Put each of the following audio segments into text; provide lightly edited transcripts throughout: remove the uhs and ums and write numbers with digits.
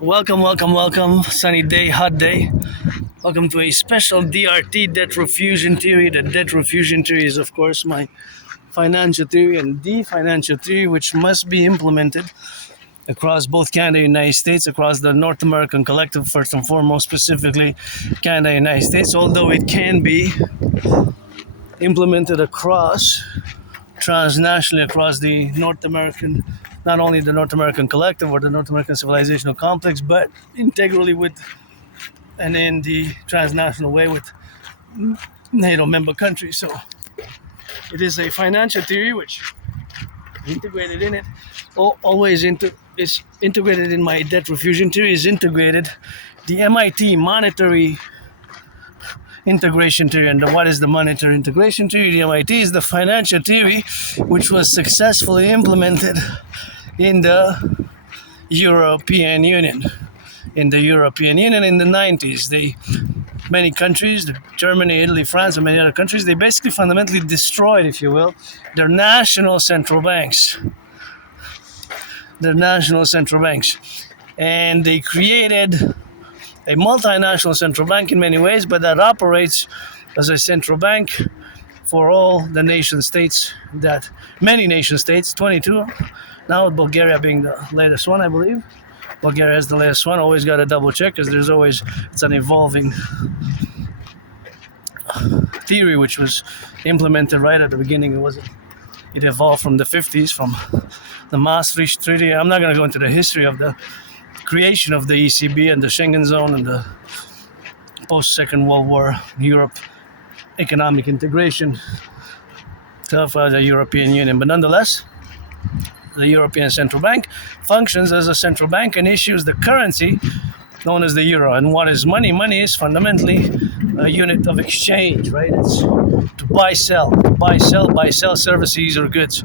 Welcome. Sunny day, hot day. Welcome to a special DRT, debt refusion theory. The debt refusion theory is, of course, my financial theory and the financial theory, which must be implemented across both Canada and the United States, across the North American Collective, first and foremost, specifically Canada and the United States, although it can be implemented across transnationally across the North American, not only the North American Collective or the North American Civilizational Complex, but integrally with and in the transnational way with NATO member countries. So it is a financial theory which integrated in it, is integrated in my debt refusion theory, is integrated the MIT monetary integration theory. And what is the monetary integration theory? The MIT is the financial theory which was successfully implemented in the European Union. In the 90s, many countries, Germany, Italy, France, and many other countries, they basically fundamentally destroyed, if you will, their national central banks. And they created a multinational central bank in many ways, but that operates as a central bank for all the nation states, many nation states, 22, now Bulgaria being the latest one, I believe. Bulgaria is the latest one, always got to double check because it's an evolving theory which was implemented right at the beginning. It evolved from the 50s, from the Maastricht Treaty. I'm not going to go into the history of the creation of the ECB and the Schengen zone and the post-Second World War Europe economic integration of the European Union. But nonetheless, the European Central Bank functions as a central bank and issues the currency known as the euro. And what is money? Money is fundamentally a unit of exchange, right? It's to buy, sell services or goods.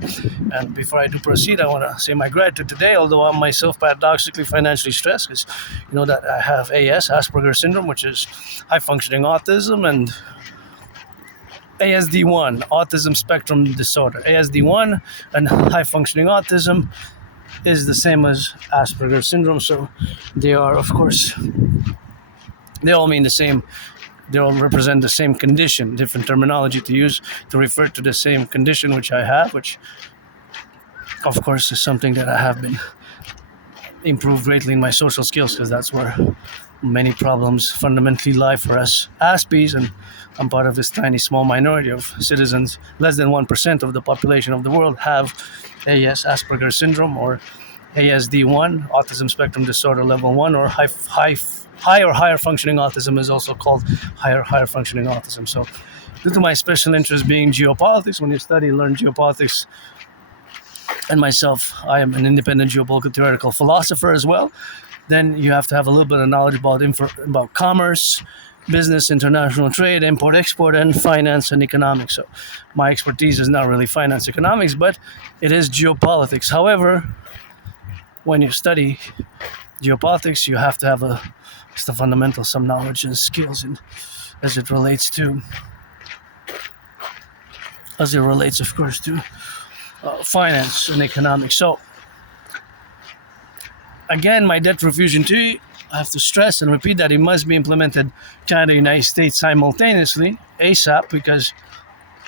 And before I do proceed, I want to say my gratitude today, although I'm myself paradoxically financially stressed, because you know that I have AS, Asperger's syndrome, which is high functioning autism, and ASD1, autism spectrum disorder. ASD1 and high functioning autism is the same as Asperger's syndrome. So they are, of course, they all mean the same. They all represent the same condition, different terminology to use to refer to the same condition which I have, which of course is something that I have been improved greatly in my social skills, because that's where many problems fundamentally lie for us Aspies, and I'm part of this tiny small minority of citizens. Less than 1% of the population of the world have AS, Asperger's syndrome, or ASD1, autism spectrum disorder level 1, or high or higher functioning autism is also called higher functioning autism. So due to my special interest being geopolitics, when you learn geopolitics, and myself, I am an independent geopolitical theoretical philosopher as well, then you have to have a little bit of knowledge about commerce, business, international trade, import, export, and finance and economics. So my expertise is not really finance economics, but it is geopolitics. However, when you study geopolitics, you have to have some knowledge and skills as it relates, of course, to finance and economics. So again, my debt refusion theory, I have to stress and repeat that it must be implemented Canada and United States simultaneously, ASAP, because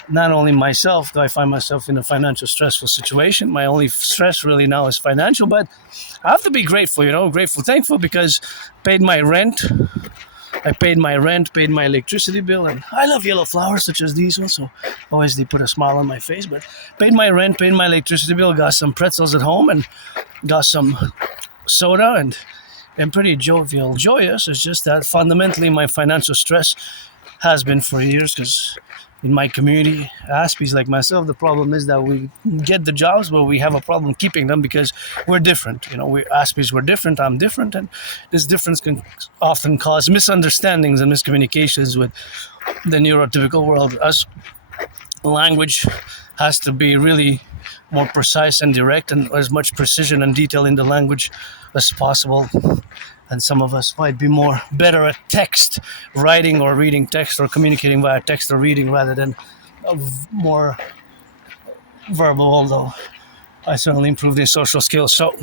not only myself do I find myself in a financial stressful situation. My only stress really now is financial, but I have to be thankful, because paid my rent, paid my electricity bill, and I love yellow flowers such as these ones, so always they put a smile on my face. But paid my rent, paid my electricity bill, got some pretzels at home, and got some soda, and pretty joyous. It's just that fundamentally my financial stress has been for years, because in my community, Aspies like myself, the problem is that we get the jobs, but we have a problem keeping them because we're different. Aspies, we're different, I'm different, and this difference can often cause misunderstandings and miscommunications with the neurotypical world. As language has to be really more precise and direct, and as much precision and detail in the language as possible. And some of us might be better at text, writing or reading text, or communicating via text or reading, rather than more verbal, although I certainly improved in social skills. So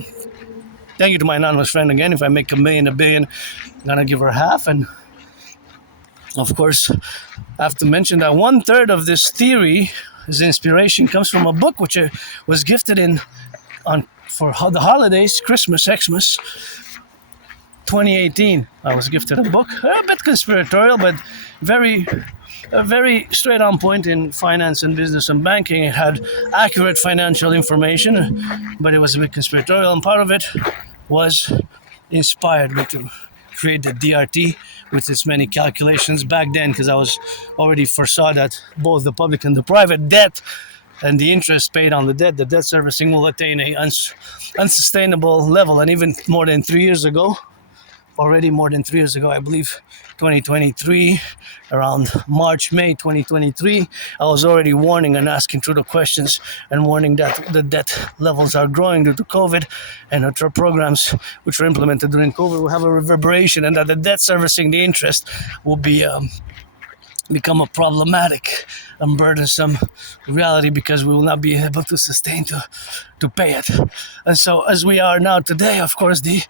Thank you to my anonymous friend again. If I make $1 million, $1 billion, I'm gonna give her half. And of course, I have to mention that 1/3 of this theory, this inspiration, comes from a book which I was gifted for the holidays, Christmas, Xmas, 2018. I was gifted a book, a bit conspiratorial, but very straight on point in finance and business and banking. It had accurate financial information, but it was a bit conspiratorial, and part of it was inspired me to create the DRT with its many calculations back then, because I was already foresaw that both the public and the private debt and the interest paid on the debt servicing will attain a unsustainable level. And even more than 3 years ago, I believe 2023, around March, May 2023, I was already warning and asking through the questions and warning that the debt levels are growing due to COVID, and that our programs which were implemented during COVID will have a reverberation, and that the debt servicing, the interest, will become a problematic and burdensome reality, because we will not be able to sustain to pay it. And so as we are now today, of course, the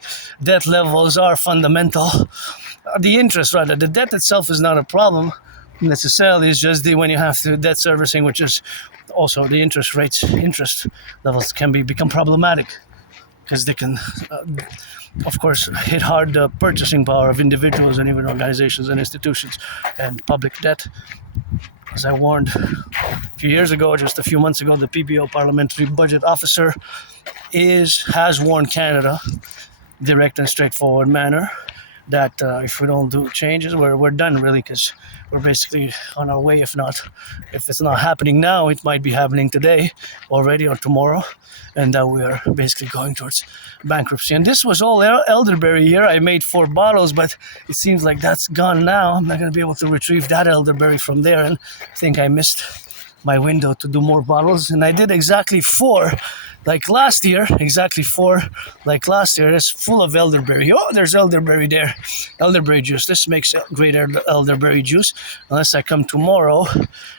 debt levels are fundamental. The interest, rather, the debt itself is not a problem necessarily. It's just when you have the debt servicing, which is also the interest levels can become problematic, because they can of course hit hard the purchasing power of individuals and even organizations and institutions. And public debt, as I warned a few years ago, just a few months ago, the PBO Parliamentary Budget Officer has warned Canada, direct and straightforward manner, that if we don't do changes, we're done, really, because we're basically on our way. If it's not happening now, it might be happening today already or tomorrow, and that we are basically going towards bankruptcy. And this was all elderberry year. I made 4 bottles, but it seems like that's gone now. I'm not going to be able to retrieve that elderberry from there, and I think I missed my window to do more bottles. And I did exactly 4 like last year. It's full of elderberry. Oh, there's elderberry there. Elderberry juice. This makes great elderberry juice. Unless I come tomorrow,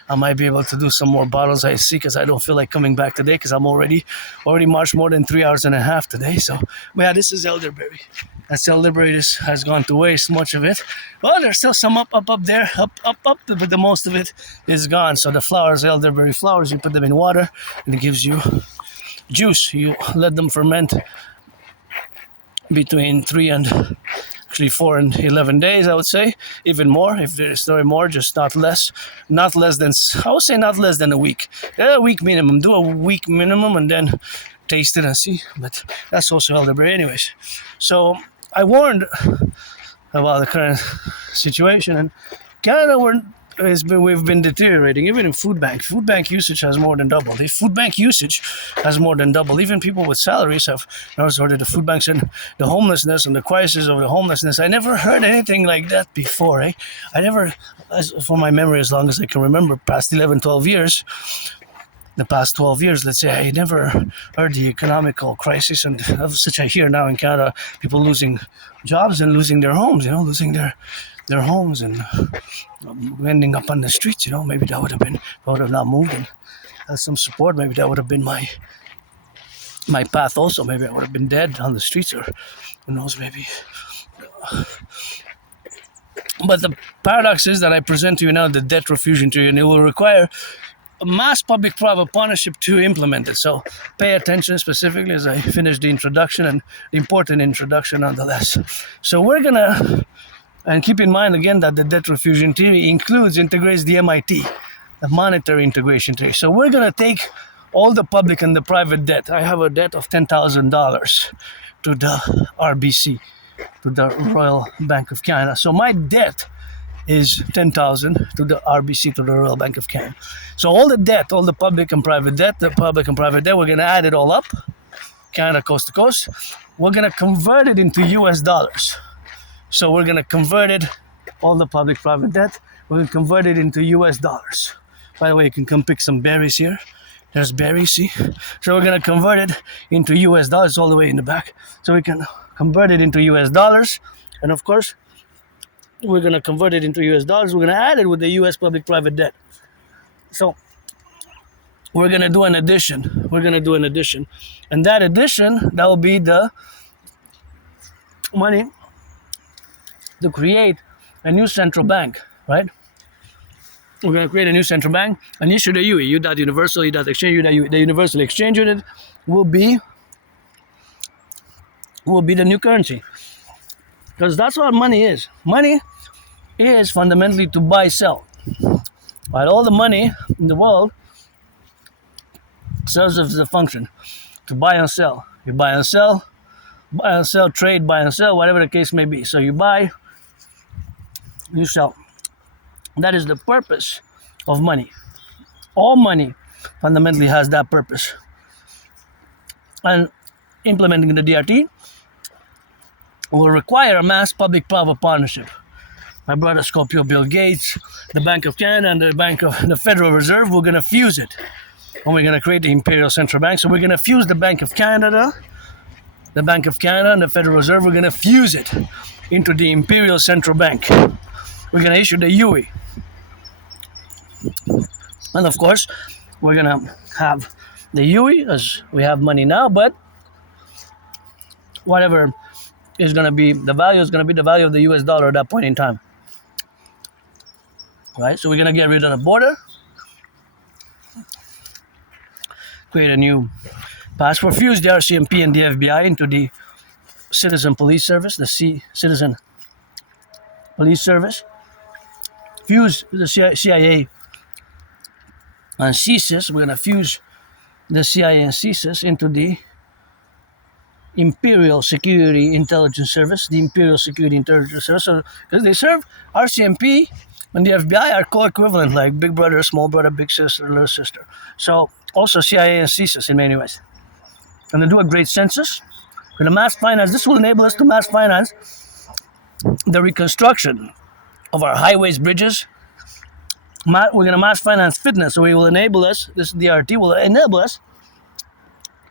I might be able to do some more bottles, I see, because I don't feel like coming back today, because I'm already marched more than 3 hours and a half today. So, but yeah, this is elderberry. That's elderberry. This has gone to waste, much of it. Well, there's still some up there, but the most of it is gone. So the flowers, elderberry flowers, you put them in water, and it gives you juice. You let them ferment between 4 and 11 days, I would say. Even more, if there's no more, just not less than a week. A week minimum. Do a week minimum and then taste it and see. But that's also elderberry anyways. So I warned about the current situation, and Canada we've been deteriorating. Even in food bank usage has more than doubled. The food bank usage has more than doubled. Even people with salaries have now resorted to food banks, and the homelessness and the crisis of the homelessness. I never heard anything like that before. I never, for my memory, as long as I can remember, past 12 years, let's say, I never heard the economical crisis and such I hear now in Canada. People losing jobs and losing their homes, losing their homes and ending up on the streets. Maybe that would have been, if I would have not moved and had some support, maybe that would have been my path also. Maybe I would have been dead on the streets, or who knows, maybe. But the paradox is that I present to you now the debt refusion theory, and it will require a mass public-private partnership to implement it. So pay attention specifically as I finish the introduction, and the important introduction nonetheless. So we're gonna, and keep in mind again that the debt refusion theory integrates the MIT, the monetary integration theory. So we're gonna take all the public and the private debt. I have a debt of $10,000 to the RBC, to the Royal Bank of Canada. So my debt is $10,000 to the RBC, to the Royal Bank of Canada. So all the debt, all the public and private debt, we're going to add it all up, Canada coast to coast. We're going to convert it into US dollars. So we're going to convert it, all the public private debt, we're going to convert it into US dollars. By the way, you can come pick some berries here. There's berries, see? So we're going to convert it into US dollars all the way in the back. So we can convert it into US dollars. And of course, we're going to convert it into US dollars. We're going to add it with the US public-private debt. So we're going to do an addition. And that addition, that will be the money to create a new central bank, right? We're going to create a new central bank and issue the UE, U.Universal, U.Exchange, the Universal Exchange Unit will be the new currency. Because that's what money is. Money is fundamentally to buy, sell. Right? All the money in the world serves as a function to buy and sell. You buy and sell, trade, buy and sell, whatever the case may be. So you buy, you sell. That is the purpose of money. All money fundamentally has that purpose. And implementing the DRT will require a mass public-private partnership. My brother Scorpio Bill Gates, the Bank of Canada, and the Federal Reserve, we're going to fuse it. And we're going to create the Imperial Central Bank. So we're going to fuse the Bank of Canada, and the Federal Reserve. We're going to fuse it into the Imperial Central Bank. We're going to issue the UE. And of course, we're going to have the UE as we have money now, but whatever is going to be the value is going to be the value of the US dollar at that point in time. Right? So we're going to get rid of the border, create a new passport, fuse the RCMP and the FBI into the Citizen Police Service, the Citizen Police Service, fuse the CIA and CSIS. We're going to fuse the CIA and CSIS into the Imperial Security Intelligence Service, the Imperial Security Intelligence Service. So, because they serve RCMP and the FBI are co-equivalent, like big brother, small brother, big sister, little sister. So also CIA and CSIS in many ways. And they do a great census. We're going to mass finance. This will enable us to mass finance the reconstruction of our highways, bridges. We're going to mass finance fitness. So it will enable us, this DRT will enable us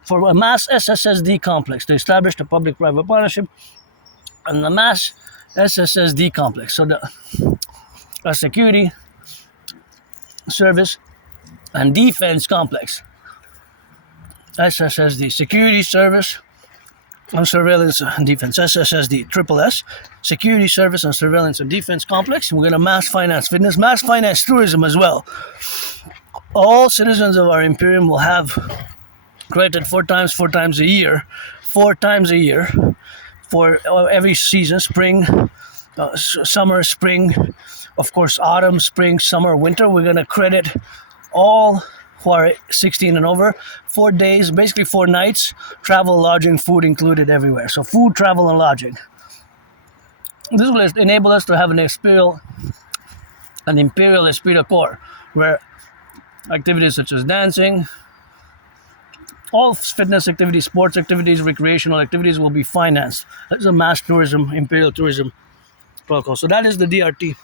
for a mass SSSD complex to establish the public-private partnership and the mass SSSD complex. So a security, service, and defense complex. SSSD, security, service, and surveillance and defense. SSSD, triple S, security, service, and surveillance and defense complex. We're going to mass finance fitness, mass finance tourism as well. All citizens of our Imperium will have credited four times a year for every season, spring, summer, spring, of course, autumn, spring, summer, winter. We're going to credit all who are 16 and over, 4 days, basically 4 nights, travel, lodging, food included everywhere. So food, travel, and lodging. This will enable us to have an imperial esprit de corps, where activities such as dancing, all fitness activities, sports activities, recreational activities will be financed. That's a mass tourism, imperial tourism protocol. So that is the DRT.